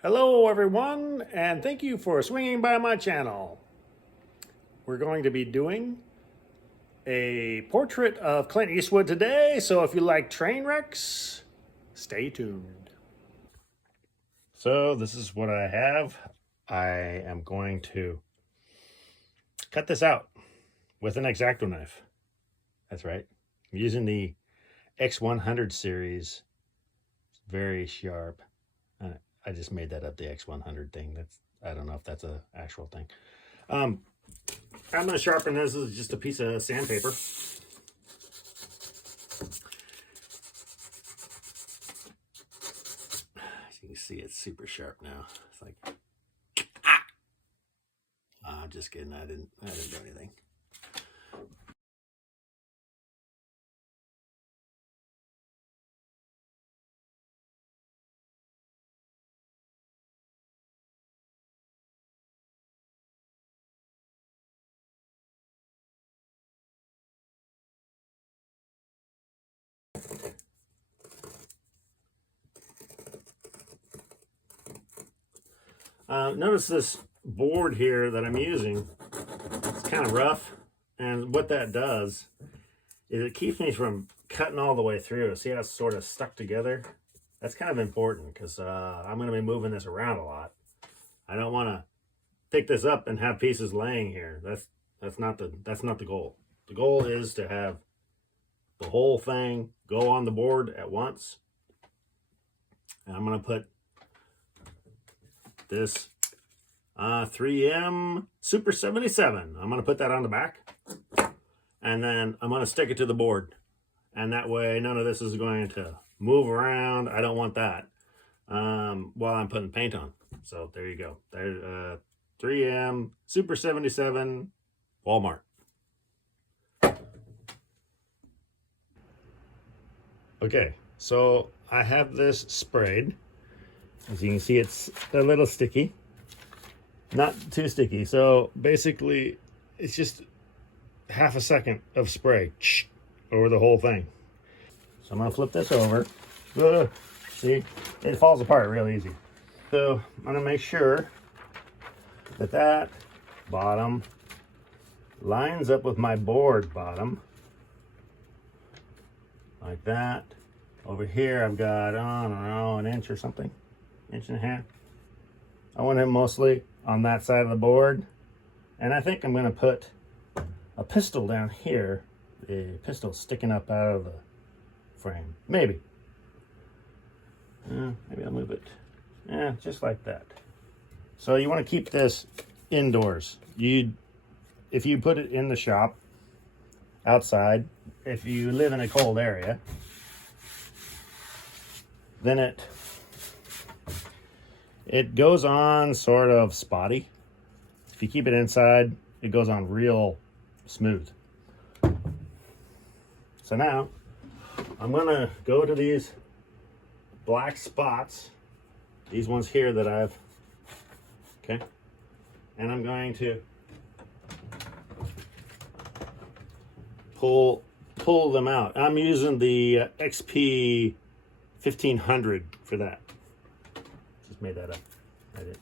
Hello everyone, and thank you for swinging by my channel. We're going to be doing a portrait of Clint Eastwood today, so if you like train wrecks, stay tuned. So this is what I have. I am going to cut this out with an X-Acto knife. That's right. I'm using the X100 series. It's very sharp. I just made that up, the X100 thing. I don't know if that's an actual thing. I'm going to sharpen this. This is just a piece of sandpaper. As you can see, it's super sharp now. It's like, just kidding. I didn't do anything. Notice this board here that I'm using. It's kind of rough, and what that does is it keeps me from cutting all the way through. See how it's sort of stuck together? That's kind of important because I'm going to be moving this around a lot. I don't want to pick this up and have pieces laying here. That's not the goal. The goal is to have the whole thing go on the board at once. And I'm going to put this 3M Super 77. I'm going to put that on the back, and then I'm going to stick it to the board, and that way none of this is going to move around. I don't want that while I'm putting paint on. So there you go. There's 3M Super 77, Walmart. Okay, so I have this sprayed. As you can see, it's a little sticky. Not too sticky. So basically, it's just half a second of spray over the whole thing. So I'm going to flip this over. See, it falls apart real easy. So I'm going to make sure that that bottom lines up with my board bottom. Like that. Over here, I've got, I don't know, an inch or something. Inch and a half. I want it mostly on that side of the board. And I think I'm going to put a pistol down here. The pistol sticking up out of the frame. Maybe. Maybe I'll move it. Yeah, just like that. So you want to keep this indoors. If you put it in the shop, outside, if you live in a cold area, then it goes on sort of spotty. If you keep it inside, it goes on real smooth. So now I'm gonna go to these black spots, these ones here that okay, and I'm going to pull them out. I'm using the XP 1500 for that. Just made that up. I did.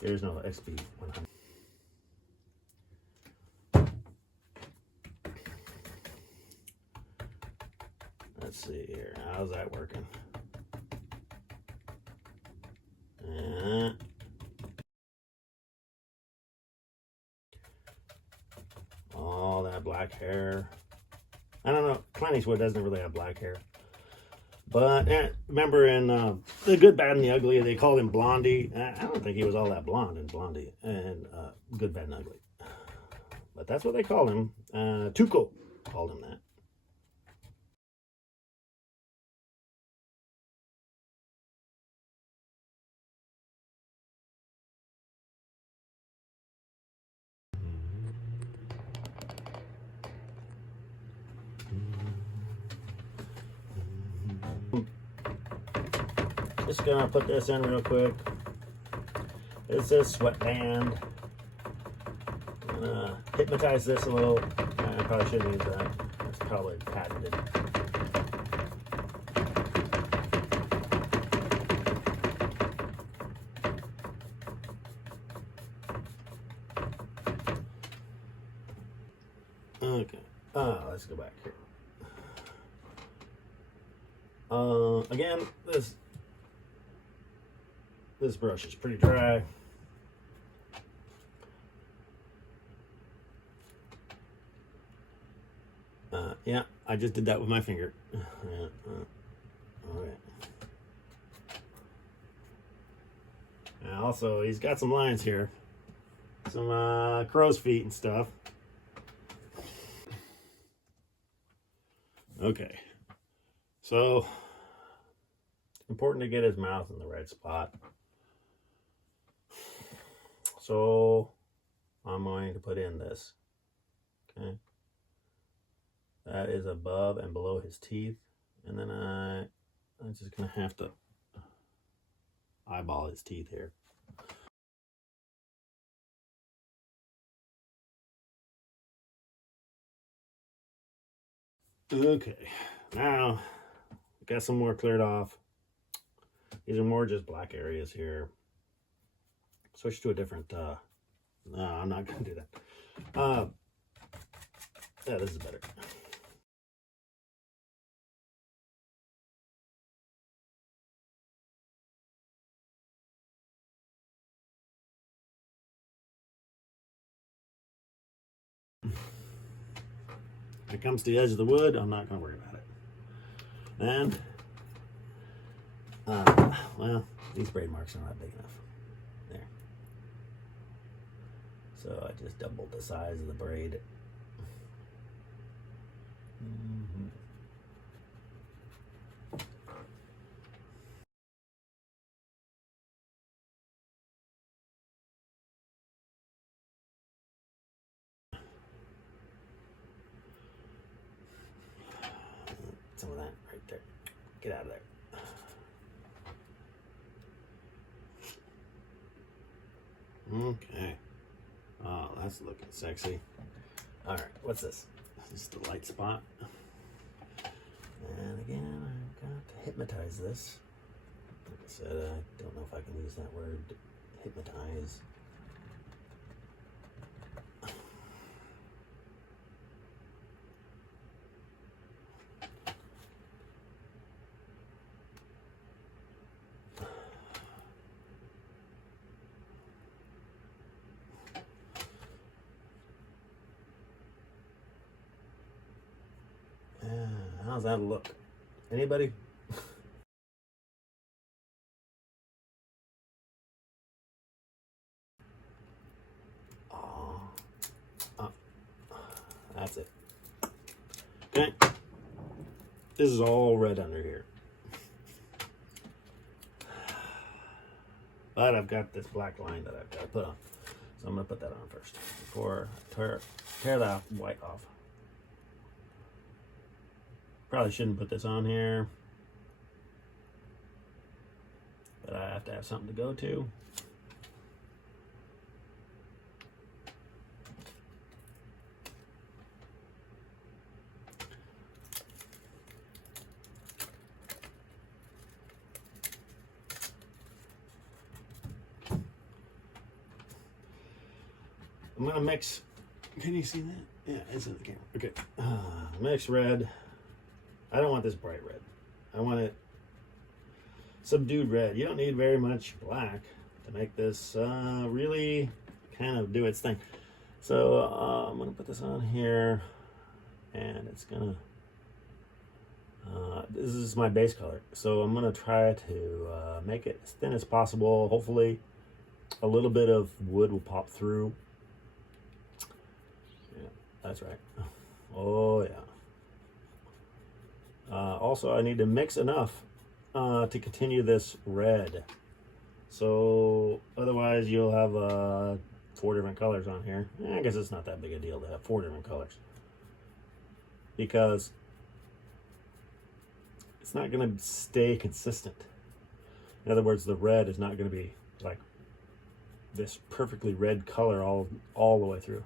There's no XP 100. Let's see here. How's that working? All that black hair. I don't know. Clint Eastwood doesn't really have black hair. But remember in The Good, Bad, and the Ugly, they called him Blondie. I don't think he was all that blonde in Blondie and Good, Bad, and Ugly. But that's what they called him. Tuco called him that. Just gonna put this in real quick. It's a sweatband. I'm gonna hypnotize this a little. I probably shouldn't use that. It's probably patented. Okay. Let's go back here. Again, this brush is pretty dry. Yeah, I just did that with my finger. All right. And also, he's got some lines here, some crow's feet and stuff. Okay, so important to get his mouth in the right spot. So I'm going to put in this. Okay. That is above and below his teeth. And then I'm just going to have to eyeball his teeth here. Okay, now got some more cleared off. These are more just black areas here. Switch to a different, no, I'm not going to do that. Yeah, this is better. When it comes to the edge of the wood, I'm not going to worry about it. And, well, these braid marks are not big enough. There. So I just doubled the size of the braid. Some of that right there. Get out of there. Okay. Oh, that's looking sexy. All right, what's this? This is the light spot. And again, I've got to hypnotize this. Like I said, I don't know if I can use that word, hypnotize. How's that look? Anybody? Oh, that's it. Okay. This is all red under here. But I've got this black line that I've got to put on. So I'm going to put that on first before I tear that white off. Probably shouldn't put this on here, but I have to have something to go to. I'm gonna mix. Can you see that? Yeah, it's in the camera. Okay. Mix red. I don't want this bright red. I want it subdued red. You don't need very much black to make this really kind of do its thing. So I'm gonna put this on here, and it's gonna. This is my base color, so I'm gonna try to make it as thin as possible. Hopefully, a little bit of wood will pop through. Yeah, that's right. Oh yeah. Also, I need to mix enough to continue this red. So otherwise you'll have 4 different colors on here. I guess it's not that big a deal to have 4 different colors, because it's not going to stay consistent. In other words, the red is not going to be like this perfectly red color all the way through.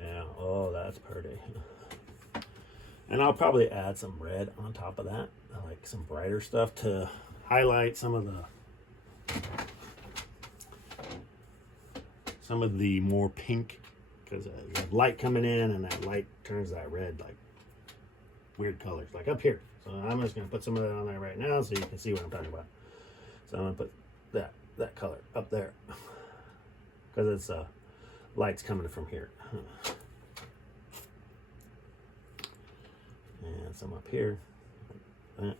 Yeah, oh, that's pretty. And I'll probably add some red on top of that, like some brighter stuff to highlight some of the more pink because there's light coming in, and that light turns that red like weird colors, like up here. So I'm just going to put some of that on there right now so you can see what I'm talking about. So I'm going to put that color up there because it's light's coming from here. And some up here. Like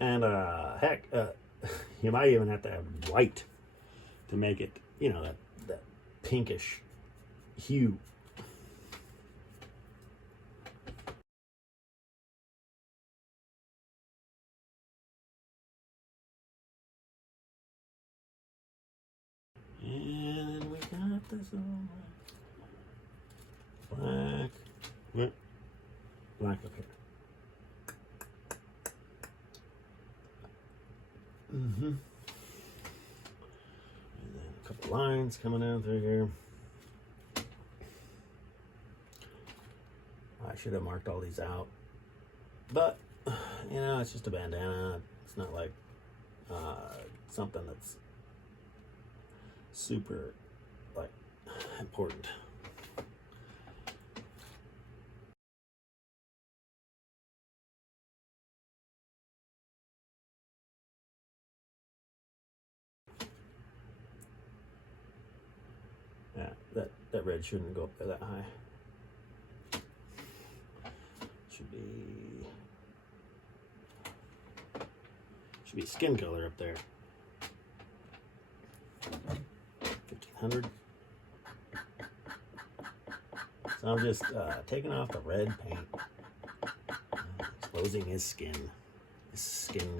and heck, you might even have to have white to make it, you know, that pinkish hue. And we got this on black. Yep. Black up here. And then a couple lines coming down through here. I should have marked all these out, but you know, it's just a bandana. It's not like something that's super like important. Yeah, that red shouldn't go up there that high. Should be skin color up there. 1500. So I'm just taking off the red paint, exposing his skin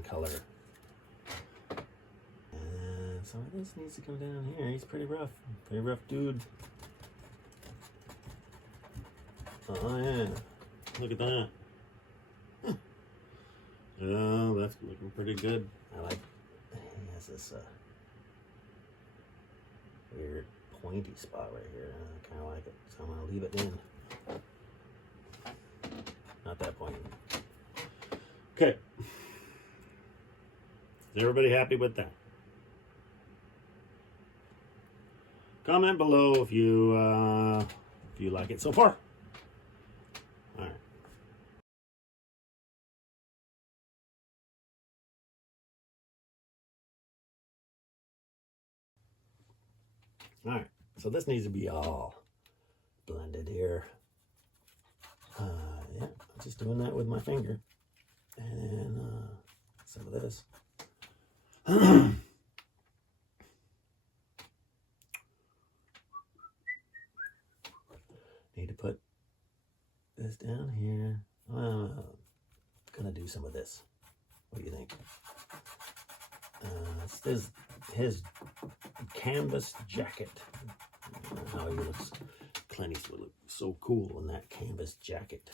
color. And some of this needs to come down here. He's pretty rough dude. Oh yeah, look at that. Oh, that's looking pretty good. I like, he has this weird pointy spot right here. I kind of like it, so I'm going to leave it in. Not that pointy. Okay. Is everybody happy with that? Comment below if you like it so far. All right. All right, so this needs to be all blended here. Yeah, I'm just doing that with my finger. And then some of this. Need to put this down here. Gonna do some of this. What do you think? It's his canvas jacket. How he looks. Clint Eastwood look so cool in that canvas jacket.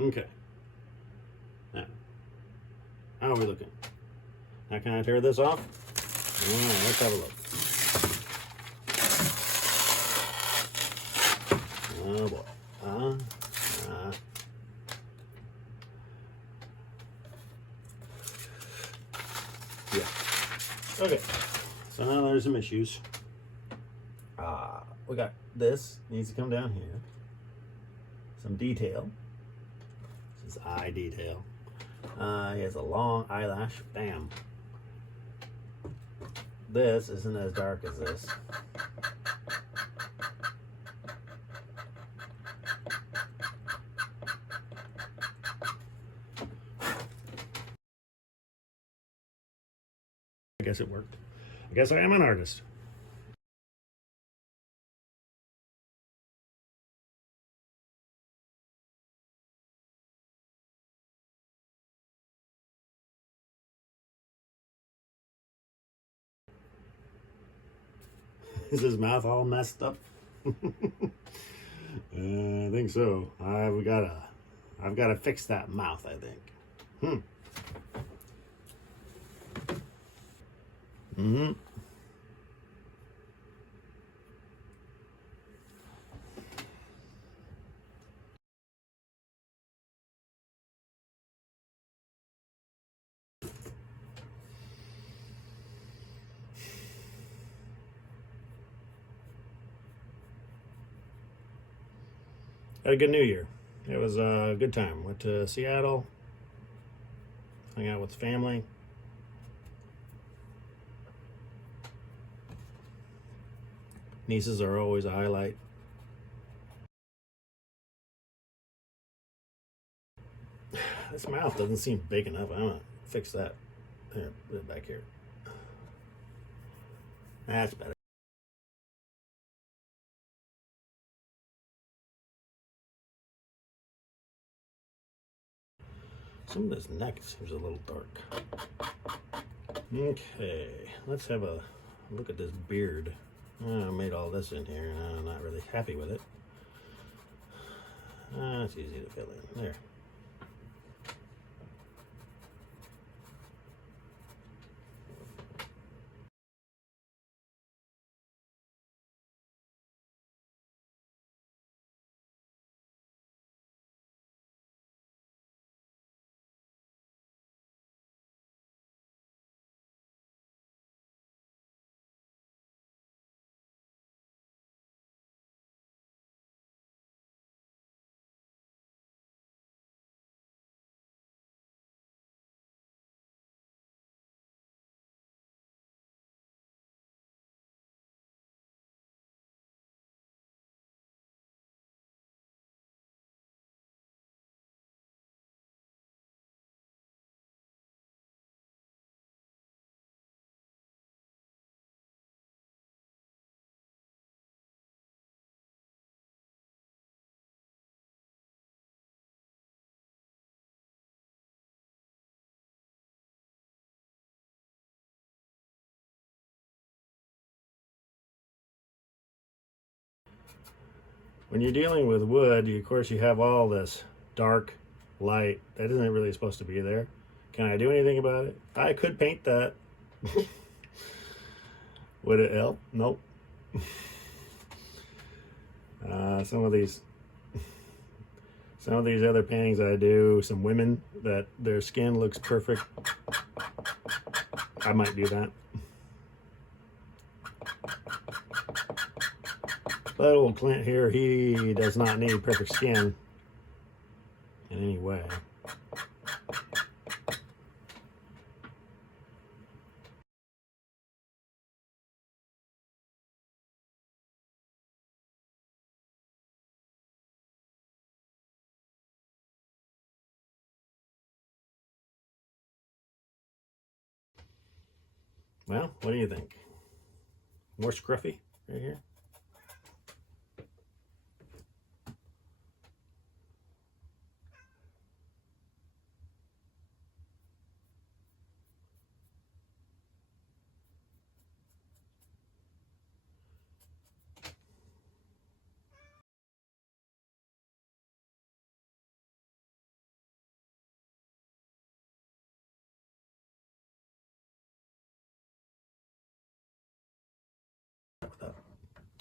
Okay. How are we looking? Now can I tear this off? Alright, let's have a look. Oh boy. Yeah. Okay. So now there's some issues. We got this needs to come down here. Some detail. This is eye detail. He has a long eyelash. Bam. This isn't as dark as this. I guess it worked. I guess I am an artist. Is his mouth all messed up? I think so. I've got to fix that mouth, I think. Mm-hmm. Had a good New Year. It was a good time. Went to Seattle, hung out with family. Nieces are always a highlight. This mouth doesn't seem big enough. I'm gonna fix that. There, put it back here. That's better. Some of this neck seems a little dark. Okay, let's have a look at this beard. I made all this in here and I'm not really happy with it. It's easy to fill in. There. When you're dealing with wood, of course, you have all this dark light that isn't really supposed to be there. Can I do anything about it? I could paint that. Would it help? Nope. Some of these other paintings I do, some women that their skin looks perfect, I might do that. But old Clint here, he does not need perfect skin in any way. Well, what do you think? More scruffy right here?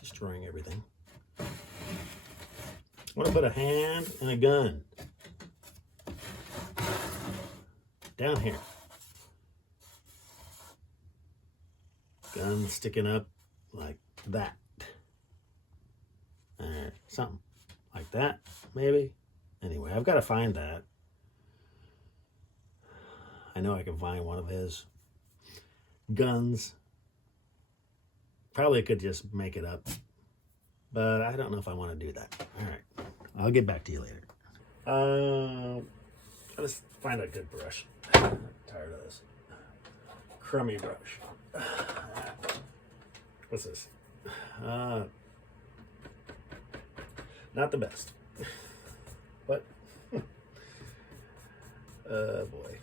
destroying everything. I want to put a hand and a gun down here. Gun sticking up like that. Something like that, maybe. Anyway, I've got to find that. I know I can find one of his guns. Probably could just make it up, but I don't know if I want to do that. All right, I'll get back to you later. Let's find a good brush. I'm tired of this crummy brush. What's this? Not the best, but boy.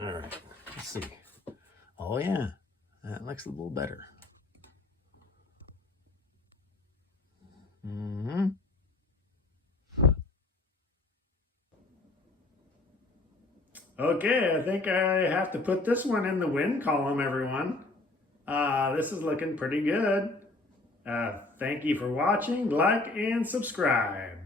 All right, let's see. Oh yeah, that looks a little better. Okay, I think I have to put this one in the win column, everyone. This is looking pretty good. Thank you for watching, like, and subscribe.